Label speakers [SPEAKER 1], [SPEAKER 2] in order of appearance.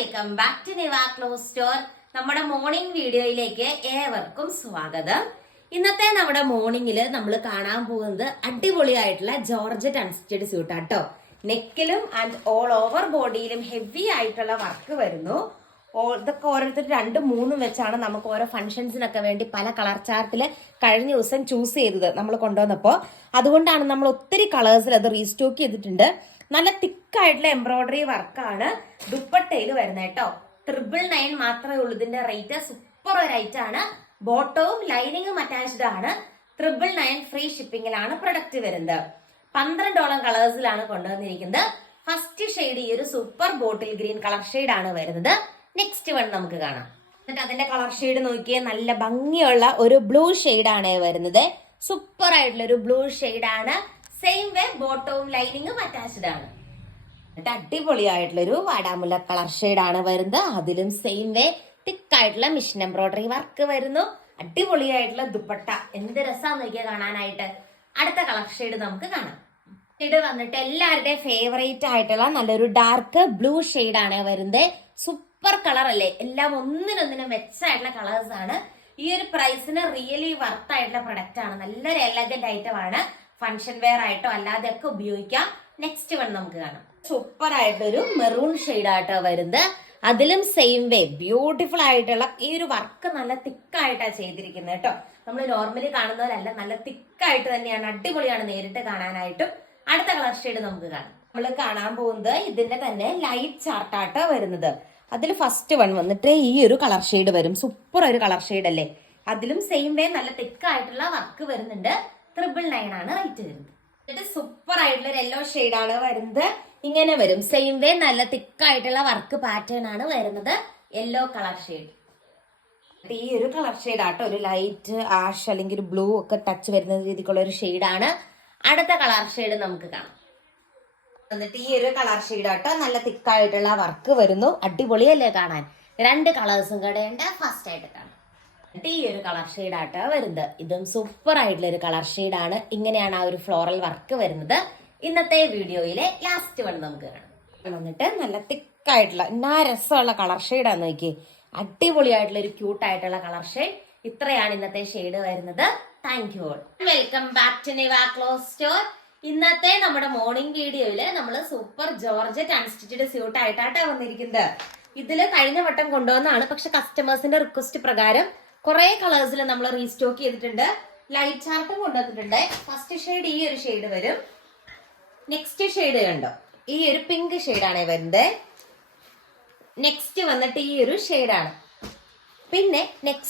[SPEAKER 1] Welcome back to Niva clothes store നമ്മുടെ morning വീഡിയോയിലേക്ക് ഏവർക്കും സ്വാഗതം. ഇന്നത്തെ നമ്മുടെ മോർണിംഗിൽ നമ്മൾ കാണാൻ പോകുന്നത് അടിപൊളിയായിട്ടുള്ള ജോർജറ്റ് അൺസ്റ്റഡ് സ്യൂട്ട് നെക്കിലും ആൻഡ് ഓൾ ഓവർ ബോഡിയിലും ഹെവി ആയിട്ടുള്ള വർക്ക് വരുന്നു. ഇതൊക്കെ ഓരോരുത്തർ രണ്ടും മൂന്നും വെച്ചാണ് നമുക്ക് ഓരോ ഫംഗ്ഷൻസിനൊക്കെ വേണ്ടി പല കളർ ചാർട്ടിൽ കഴിഞ്ഞ ദിവസം ചൂസ് ചെയ്തത് നമ്മൾ കൊണ്ടുവന്നപ്പോൾ അതുകൊണ്ടാണ് നമ്മൾ ഒത്തിരി കളേഴ്സിൽ അത് റീസ്റ്റോക്ക് ചെയ്തിട്ടുണ്ട്. നല്ല തിക്കായിട്ടുള്ള എംബ്രോയിഡറി വർക്കാണ് ദുപ്പട്ടയിൽ വരുന്നത് കേട്ടോ. ട്രിപ്പിൾ നയൻ മാത്രമേ ഉള്ളൂ. ഇതിന്റെ റേറ്റ് സൂപ്പർ റേറ്റ് ആണ്. ബോട്ടവും ലൈനിങ്ങും അറ്റാച്ച്ഡ് ആണ്. ട്രിപ്പിൾ നയൻ ഫ്രീ ഷിപ്പിംഗിലാണ് പ്രൊഡക്റ്റ് വരുന്നത്. പന്ത്രണ്ടോളം കളേഴ്സിലാണ് കൊണ്ടുവന്നിരിക്കുന്നത്. ഫസ്റ്റ് ഷെയ്ഡ് ഈ ഒരു super bottle green colour shade ആണ് വരുന്നത്. നെക്സ്റ്റ് വൺ നമുക്ക് കാണാം. എന്നിട്ട് അതിന്റെ കളർ ഷെയ്ഡ് നോക്കിയാൽ നല്ല ഭംഗിയുള്ള ഒരു ബ്ലൂ ഷെയ്ഡ് ആണ് വരുന്നത്. സൂപ്പർ ആയിട്ടുള്ള ഒരു ബ്ലൂ ഷെയ്ഡ് ആണ്. സെയിം വേ ബോട്ടവും ലൈനിങ്ങും അറ്റാച്ച്ഡ് ആണ്. എന്നിട്ട് അടിപൊളിയായിട്ടുള്ളൊരു വാടാമുല്ല കളർ ആണ് വരുന്നത്. അതിലും സെയിം വേ തിക്കായിട്ടുള്ള മിഷൻ എംബ്രോയിഡറി വർക്ക് വരുന്നു. അടിപൊളിയായിട്ടുള്ള ദുപ്പട്ട. എന്ത് രസമാണ് നോക്കിയാൽ കാണാനായിട്ട്. അടുത്ത കളർ ഷെയ്ഡ് നമുക്ക് കാണാം. ഇത് വന്നിട്ട് എല്ലാവരുടെയും ഫേവറേറ്റ് ആയിട്ടുള്ള നല്ലൊരു ഡാർക്ക് ബ്ലൂ ആണ് വരുന്നത്. സൂപ്പർ കളർ അല്ലേ? എല്ലാം ഒന്നിനൊന്നിനും മെച്ചായിട്ടുള്ള കളേഴ്സ് ആണ്. ഈ ഒരു പ്രൈസിന് റിയലി വർത്ത് ആയിട്ടുള്ള പ്രൊഡക്റ്റ് ആണ്. നല്ലൊരു എലഗന്റ് ഐറ്റം ആണ്. ഫംഗ്ഷൻ വെയർ ആയിട്ടോ അല്ലാതെ ഒക്കെ ഉപയോഗിക്കാം. നെക്സ്റ്റ് വൺ നമുക്ക് കാണാം. സൂപ്പർ ആയിട്ടൊരു മെറൂൺ ആയിട്ടോ വരുന്നത്. അതിലും സെയിം വേ ബ്യൂട്ടിഫുൾ ആയിട്ടുള്ള ഈ ഒരു വർക്ക് നല്ല തിക്കായിട്ടാണ് ചെയ്തിരിക്കുന്നത് കേട്ടോ. നമ്മൾ നോർമലി കാണുന്ന പോലെയല്ല നല്ല തിക്കായിട്ട് തന്നെയാണ് അടിപൊളിയാണ് നേരിട്ട് കാണാനായിട്ടും. അടുത്ത കളർ ഷെയ്ഡ് നമുക്ക് കാണാം. നമ്മൾ കാണാൻ പോകുന്നത് ഇതിന്റെ തന്നെ ലൈറ്റ് ചാർട്ടാട്ടോ വരുന്നത്. അതിൽ ഫസ്റ്റ് വൺ വന്നിട്ട് ഈ ഒരു കളർ ഷെയ്ഡ് വരും. സൂപ്പർ ഒരു കളർ ഷെയ്ഡ് അല്ലേ? അതിലും സെയിം വേ നല്ല തിക്കായിട്ടുള്ള വർക്ക് വരുന്നുണ്ട്. ട്രിപ്പിൾ നയൻ ആണ് റേറ്റ് വരുന്നത്. എന്നിട്ട് സൂപ്പർ ആയിട്ടുള്ള ഒരു യെല്ലോ ആണ് വരുന്നത്. ഇങ്ങനെ വരും. സെയിം വേ നല്ല തിക്കായിട്ടുള്ള വർക്ക് പാറ്റേൺ ആണ് വരുന്നത്. യെല്ലോ കളർ ഷെയ്ഡ് ഈ ഒരു കളർ ഷെയ്ഡ് ആട്ടോ. ഒരു ലൈറ്റ് ആഷ് അല്ലെങ്കിൽ ഒരു ബ്ലൂ ഒക്കെ ടച്ച് വരുന്ന രീതിക്കുള്ള ഒരു ഷെയ്ഡാണ് അടുത്ത കളർ ഷെയ്ഡ് നമുക്ക് കാണാം. എന്നിട്ട് ഈ ഒരു കളർ ഷെയ്ഡ് ആട്ടോ. നല്ല തിക്കായിട്ടുള്ള വർക്ക് വരുന്നു. അടിപൊളിയല്ലേ കാണാൻ. രണ്ട് കളേഴ്സും കൂടെ ഉണ്ട് ഫസ്റ്റ് ആയിട്ട് കാണാം. ഈ ഒരു കളർ ആട്ടാ വരുന്നത്. ഇതും സൂപ്പർ ആയിട്ടുള്ള ഒരു കളർ ഷെയ്ഡാണ് ഇങ്ങനെയാണ് ആ ഒരു ഫ്ലോറൽ വർക്ക് വരുന്നത്. ഇന്നത്തെ വീഡിയോയിലെ ലാസ്റ്റ് വൺ നമുക്ക് കാണാം. വന്നിട്ട് നല്ല തിക്കായിട്ടുള്ള എന്നാ രസമുള്ള കളർ ഷെയ്ഡാന്ന് നോക്കി. അടിപൊളിയായിട്ടുള്ള ഒരു ക്യൂട്ട് ആയിട്ടുള്ള കളർ ഷെയ്ഡ് ഇത്രയാണ് ഇന്നത്തെ ഷെയ്ഡ് വരുന്നത്. Thank you all welcome back to Niva clothes store ഇന്നത്തെ നമ്മുടെ മോർണിംഗ് വീഡിയോയിൽ നമ്മൾ സൂപ്പർ ജോർജറ്റ് അൺസ്റ്റിച്ചഡ് സ്യൂട്ട് ആയിട്ടാട്ടാ വന്നിരിക്കുന്നത്. ഇതിൽ കഴിഞ്ഞ വട്ടം കൊണ്ടുവന്നാണ് പക്ഷെ കസ്റ്റമേഴ്സിന്റെ റിക്വസ്റ്റ് പ്രകാരം കുറെ കളേഴ്സിൽ നമ്മൾ റീസ്റ്റോക്ക് ചെയ്തിട്ടുണ്ട്. ലൈറ്റ് ചാർട്ടും കൊണ്ടുവന്നിട്ടുണ്ട്. ഫസ്റ്റ് ഷെയ്ഡ് ഈ ഒരു ഷെയ്ഡ് വരും. നെക്സ്റ്റ് ഷെയ്ഡ് കണ്ടോ? ഈ ഒരു പിങ്ക് ആണ് വരുന്നത് നെക്സ്റ്റ് വന്നിട്ട് ഈ ഒരു ഷെയ്ഡാണ് പിന്നെ നെക്സ്റ്റ്